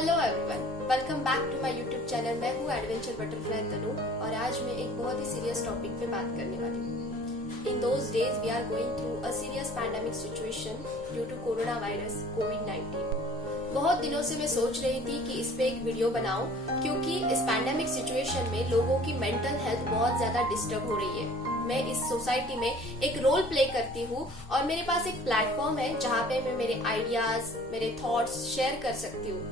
Hello everyone, welcome back to my YouTube channel. मैं हूँ adventure butterfly तनु और आज मैं एक बहुत ही सीरियस टॉपिक पे बात करने वाली हूँ। In those days we are going through a serious pandemic situation due to corona virus कोविड-19। बहुत दिनों से मैं सोच रही थी कि इस पे एक वीडियो बनाऊं क्योंकि इस पैंडेमिक सिचुएशन में लोगों की मेंटल हेल्थ बहुत ज्यादा डिस्टर्ब हो रही है। मैं इस सोसाइटी में एक रोल प्ले करती हूँ और मेरे पास एक प्लेटफॉर्म है जहाँ पे मैं मेरे आइडियाज, मेरे थॉट्स शेयर कर सकती हूँ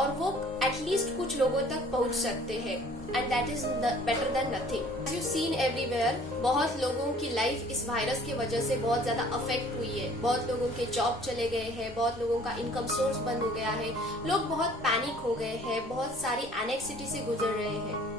और वो एटलीस्ट कुछ लोगों तक पहुँच सकते हैं and that is better than nothing. As you seen everywhere, बहुत लोगों की लाइफ इस वायरस की वजह से बहुत ज्यादा अफेक्ट हुई है। बहुत लोगों के जॉब चले गए हैं, बहुत लोगों का इनकम सोर्स बंद हो गया है, लोग बहुत पैनिक हो गए हैं, बहुत सारी एनेक्सिटी से गुजर रहे हैं।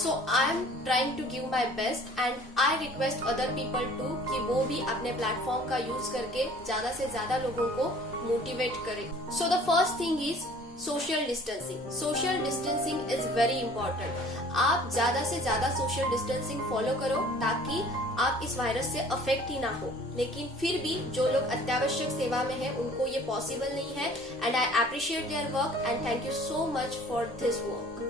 So I am trying to give my best and I request other people too कि वो भी अपने प्लेटफॉर्म का यूज करके ज्यादा से ज्यादा लोगों को मोटिवेट करें। So the first thing is social distancing. Social distancing is very important. आप ज्यादा से ज्यादा सोशल डिस्टेंसिंग फॉलो करो ताकि आप इस वायरस से अफेक्ट ही ना हो। लेकिन फिर भी जो लोग अत्यावश्यक सेवा में हैं उनको ये पॉसिबल नहीं है and I appreciate their work and thank you so much for this work.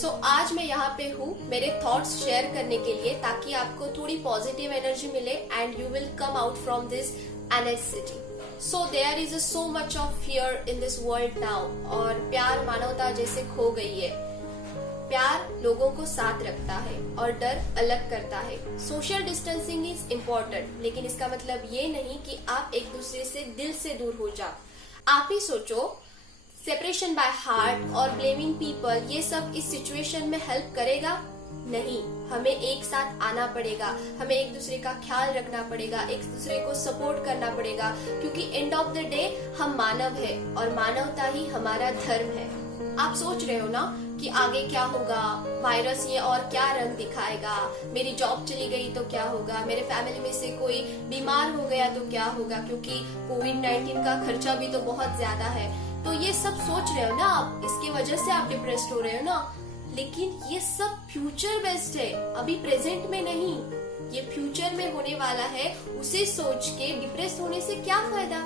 So आज मैं यहाँ पे हूँ मेरे थॉट्स शेयर करने के लिए ताकि आपको थोड़ी पॉजिटिव एनर्जी मिले and you will come out from this anxiety. So there is so much of fear in this world now और प्यार मानवता जैसे खो गई है। प्यार लोगों को साथ रखता है और डर अलग करता है। सोशल डिस्टेंसिंग इज इम्पोर्टेंट लेकिन इसका मतलब ये नहीं कि आप एक दूसरे से दिल से दूर हो जाओ। आप ही सोचो, सेपरेशन बाय हार्ट और ब्लेमिंग पीपल ये सब इस सिचुएशन में हेल्प करेगा? नहीं, हमें एक साथ आना पड़ेगा, हमें एक दूसरे का ख्याल रखना पड़ेगा, एक दूसरे को सपोर्ट करना पड़ेगा क्योंकि एंड ऑफ द डे हम मानव है और मानवता ही हमारा धर्म है। आप सोच रहे हो ना कि आगे क्या होगा, वायरस ये और क्या रंग दिखाएगा, मेरी जॉब चली गई तो क्या होगा, मेरे फैमिली में से कोई बीमार हो गया तो क्या होगा क्योंकि कोविड-19 का खर्चा भी तो बहुत ज्यादा है। तो ये सब सोच रहे हो ना आप, इसकी वजह से आप डिप्रेस्ड हो रहे हो ना। लेकिन ये सब फ्यूचर बेस्ड है, अभी प्रेजेंट में नहीं। ये फ्यूचर में होने वाला है, उसे सोच के डिप्रेस होने से क्या फायदा।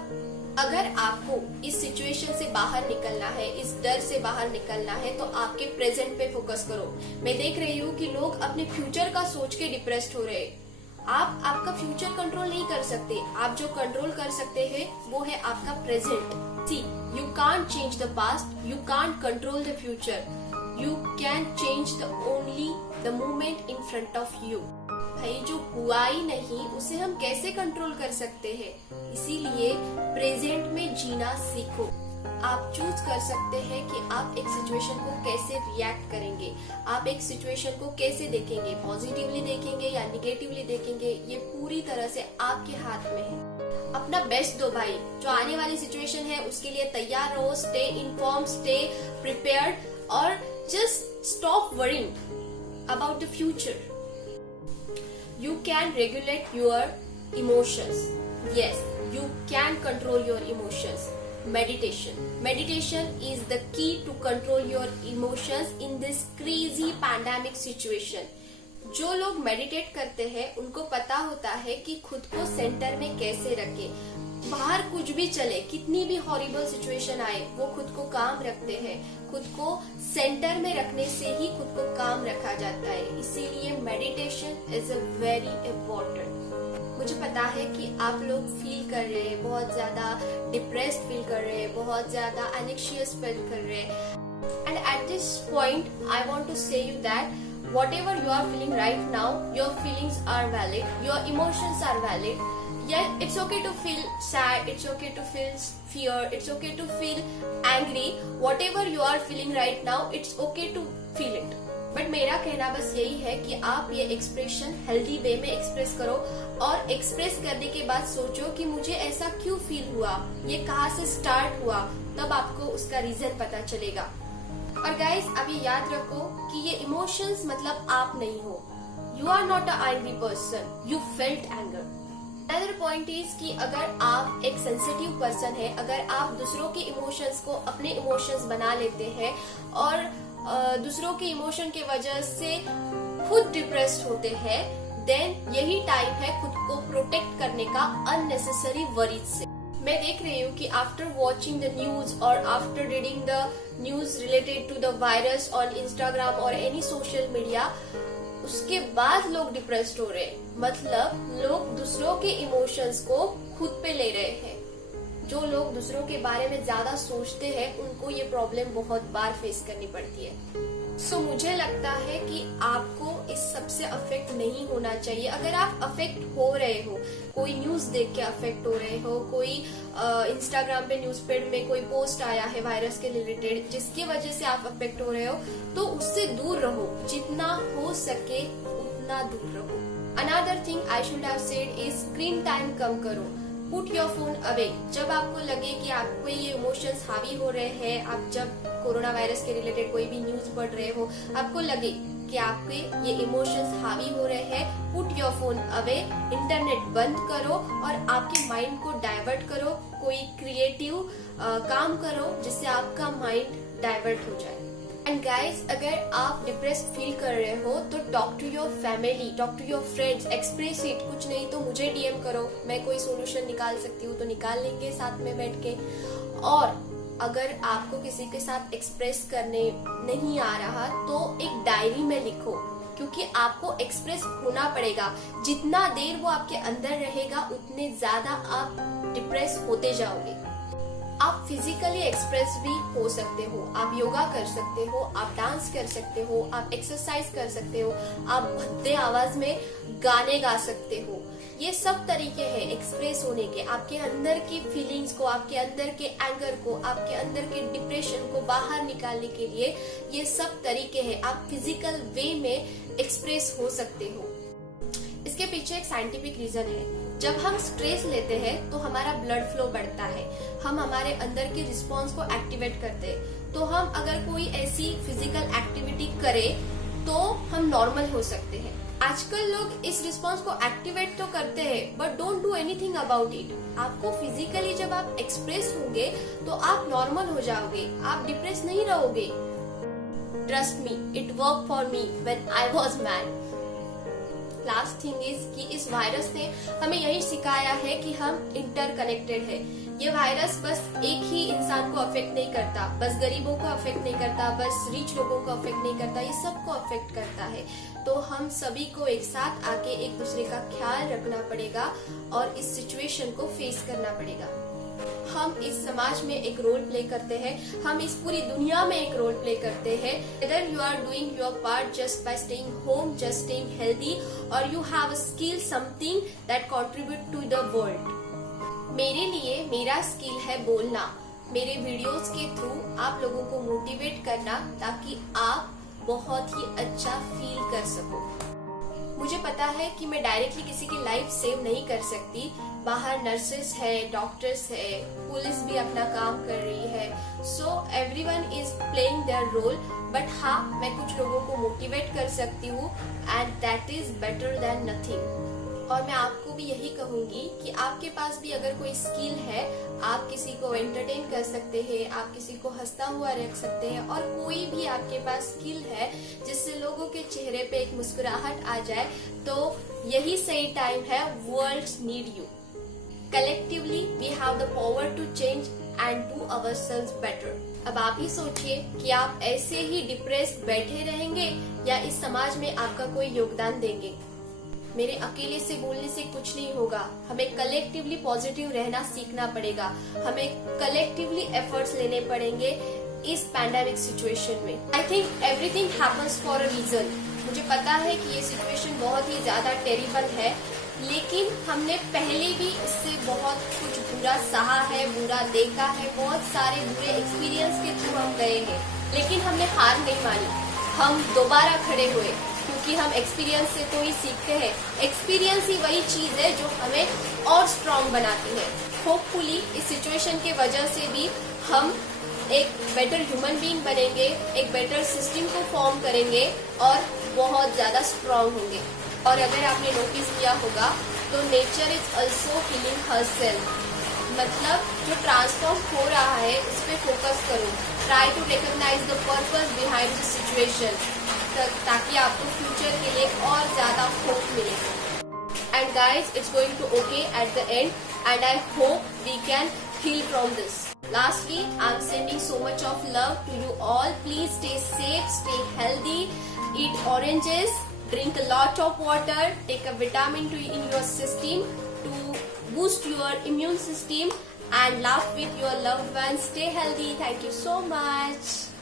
अगर आपको इस सिचुएशन से बाहर निकलना है, इस डर से बाहर निकलना है तो आपके प्रेजेंट पे फोकस करो। मैं देख रही हूँ कि लोग अपने फ्यूचर का सोच के डिप्रेस्ड हो रहे हैं। आप आपका फ्यूचर कंट्रोल नहीं कर सकते, आप जो कंट्रोल कर सकते हैं वो है आपका present. See, you can't change the past, you can't control the future, you can change the only the moment in front of you. भाई जो हुआ ही नहीं उसे हम कैसे कंट्रोल कर सकते हैं? इसीलिए प्रेजेंट में जीना सीखो। आप चूज कर सकते हैं कि आप एक सिचुएशन को कैसे रिएक्ट करेंगे, आप एक सिचुएशन को कैसे देखेंगे, पॉजिटिवली देखेंगे या निगेटिवली देखेंगे, ये पूरी तरह से आपके हाथ में है। अपना बेस्ट दो भाई, जो आने वाली सिचुएशन है उसके लिए तैयार रहो। स्टे इन्फॉर्म, स्टे प्रिपेयर्ड और just stop worrying about the future. You can regulate your emotions. Yes, you can control your emotions. Meditation is the key to control your emotions in this crazy pandemic situation. जो लोग meditate करते हैं उनको पता होता है कि खुद को सेंटर में कैसे रखें। बाहर कुछ भी चले, कितनी भी हॉरिबल सिचुएशन आए, वो खुद को काम रखते हैं। खुद को सेंटर में रखने से ही खुद को काम रखा जाता है। इसीलिए meditation is a very important. मुझे पता है कि आप लोग फील कर रहे हैं, बहुत ज्यादा डिप्रेस्ड फील कर रहे हैं, बहुत ज्यादा एंग्शियस फील कर रहे हैं। And at this point I want to say you that whatever you are feeling right now, your feelings are valid, your emotions are valid. Yeah, it's okay to feel sad, it's okay to feel fear, it's okay to feel angry. Whatever you are feeling right now, it's okay to feel it. But मेरा कहना बस यही है कि आप ये expression healthy way में express करो और एक्सप्रेस करने के बाद सोचो कि मुझे ऐसा क्यों फील हुआ, ये कहाँ से स्टार्ट हुआ, तब आपको उसका रीजन पता चलेगा। और गाइस, अब ये याद रखो कि ये इमोशंस मतलब आप नहीं हो। You are not a angry person, you felt anger. Another point is कि अगर आप एक सेंसिटिव पर्सन है, अगर आप दूसरों के इमोशंस को अपने इमोशंस बना लेते हैं और दूसरों के इमोशन के वजह से खुद डिप्रेस्ड होते हैं, देन यही टाइम है खुद को प्रोटेक्ट करने का अननेसेसरी वरीज से। मैं देख रही हूँ कि आफ्टर वॉचिंग द न्यूज और after reading the news related to the virus on Instagram और एनी सोशल मीडिया, उसके बाद लोग डिप्रेस्ड हो रहे हैं। मतलब लोग दूसरों के इमोशंस को खुद पे ले रहे हैं। जो लोग दूसरों के बारे में ज्यादा सोचते हैं उनको ये प्रॉब्लम बहुत बार फेस करनी पड़ती है। सो मुझे लगता है कि आपको इस सब से अफेक्ट नहीं होना चाहिए। अगर आप अफेक्ट हो रहे हो, कोई न्यूज देख के अफेक्ट हो रहे हो, कोई इंस्टाग्राम पे न्यूज पेड में कोई पोस्ट आया है वायरस के रिलेटेड जिसकी वजह से आप अफेक्ट हो रहे हो, तो उससे दूर रहो। जितना हो सके उतना दूर रहो। Another thing I should have said is screen time कम करो। Put your phone away. जब आपको लगे कि आपको ये इमोशंस हावी हो रहे हैं, आप जब कोरोना वायरस के रिलेटेड कोई भी न्यूज पढ़ रहे हो, आपको लगे कि आपके ये इमोशंस हावी हो रहे हैं, put your phone away, internet बंद करो और आपके माइंड को डाइवर्ट करो। कोई क्रिएटिव काम करो जिससे आपका माइंड डाइवर्ट हो जाए। एंड गाइज, अगर आप डिप्रेस्ड फील कर रहे हो तो talk to your family, talk to your friends, express it. कुछ नहीं तो मुझे डीएम करो, मैं कोई सोल्यूशन निकाल सकती हूँ तो निकाल लेंगे साथ में बैठ के। और अगर आपको किसी के साथ एक्सप्रेस करने नहीं आ रहा तो एक डायरी में लिखो, क्योंकि आपको एक्सप्रेस होना पड़ेगा। जितना देर वो आपके अंदर रहेगा उतने ज्यादा आप डिप्रेस होते जाओगे। आप फिजिकली एक्सप्रेस भी हो सकते हो, आप योगा कर सकते हो, आप डांस कर सकते हो, आप एक्सरसाइज कर सकते हो, आप भद्दे आवाज में गाने गा सकते हो। ये सब तरीके हैं एक्सप्रेस होने के। आपके अंदर की फीलिंग्स को, आपके अंदर के एंगर को, आपके अंदर के डिप्रेशन को बाहर निकालने के लिए ये सब तरीके हैं। आप फिजिकल वे में एक्सप्रेस हो सकते हो। इसके पीछे एक साइंटिफिक रीजन है। जब हम स्ट्रेस लेते हैं तो हमारा ब्लड फ्लो बढ़ता है, हम हमारे अंदर के रिस्पॉन्स को एक्टिवेट करते हैं। तो हम अगर कोई ऐसी फिजिकल एक्टिविटी करें तो हम नॉर्मल हो सकते हैं। आजकल लोग इस रिस्पॉन्स को एक्टिवेट तो करते हैं but don't do anything about it. आपको फिजिकली जब आप एक्सप्रेस होंगे तो आप नॉर्मल हो जाओगे, आप डिप्रेस नहीं रहोगे। Trust me, it work for me when I was mad. Last thing is कि इस वायरस ने हमें यही सिखाया है कि हम इंटरकनेक्टेड है। ये वायरस बस एक ही इंसान को अफेक्ट नहीं करता, बस गरीबों को अफेक्ट नहीं करता, बस रिच लोगों को अफेक्ट नहीं करता, ये सबको अफेक्ट करता है। तो हम सभी को एक साथ आके एक दूसरे का ख्याल रखना पड़ेगा और इस सिचुएशन को फेस करना पड़ेगा। हम इस समाज में एक रोल प्ले करते हैं, हम इस पूरी दुनिया में एक रोल प्ले करते हैं। Whether you are doing your part just by staying home, just staying healthy, or you have a skill, something that contribute to the world. मेरे लिए मेरा स्किल है बोलना, मेरे वीडियोस के थ्रू आप लोगों को मोटिवेट करना ताकि आप बहुत ही अच्छा फील कर सको। मुझे पता है कि मैं डायरेक्टली किसी की लाइफ सेव नहीं कर सकती। बाहर नर्सेस है, डॉक्टर्स है, पुलिस भी अपना काम कर रही है। So everyone is playing their role. But हाँ, मैं कुछ लोगों को मोटिवेट कर सकती हूँ and that is better than nothing. और मैं आपको भी यही कहूंगी कि आपके पास भी अगर कोई स्किल है, आप किसी को एंटरटेन कर सकते हैं, आप किसी को हंसता हुआ रख सकते हैं, और कोई भी आपके पास स्किल है जिससे लोगों के चेहरे पे एक मुस्कुराहट आ जाए, तो यही सही टाइम है। World need you. Collectively, we have the power to change and do ourselves better. अब आप ही सोचिए कि आप ऐसे ही डिप्रेस्ड बैठे रहेंगे या इस समाज में आपका कोई योगदान देंगे। मेरे अकेले से बोलने से कुछ नहीं होगा, हमें कलेक्टिवली पॉजिटिव रहना सीखना पड़ेगा, हमें कलेक्टिवली एफर्ट्स लेने पड़ेंगे इस पैंडेमिक सिचुएशन में। I think everything happens for a reason. मुझे पता है कि ये सिचुएशन बहुत ही ज्यादा टेरिबल है, लेकिन हमने पहले भी इससे बहुत कुछ बुरा सहा है, बुरा देखा है, बहुत सारे बुरे एक्सपीरियंस के थ्रू हम गए हैं, लेकिन हमने हार नहीं मानी। हम दोबारा खड़े हुए, क्योंकि हम एक्सपीरियंस से तो ही सीखते हैं। एक्सपीरियंस ही वही चीज है जो हमें और स्ट्रांग बनाती है। होपफुली इस सिचुएशन के वजह से भी हम एक बेटर ह्यूमन बीइंग बनेंगे, एक बेटर सिस्टम को फॉर्म करेंगे और बहुत ज्यादा स्ट्रांग होंगे। और अगर आपने नोटिस किया होगा तो nature is also healing herself. मतलब जो ट्रांसफॉर्म हो रहा है उस पर फोकस करो। Try to recognize the purpose behind the situation, ताकि आपको फ्यूचर के लिए और ज्यादा होप मिले। And guys, it's going to okay at the end, and I hope we can heal from this. Lastly, I'm sending so much of love to you all. Please stay safe, stay healthy, eat oranges, drink a lot of water, take a vitamin in your system to boost your immune system, and laugh with your loved ones. Stay healthy. Thank you so much.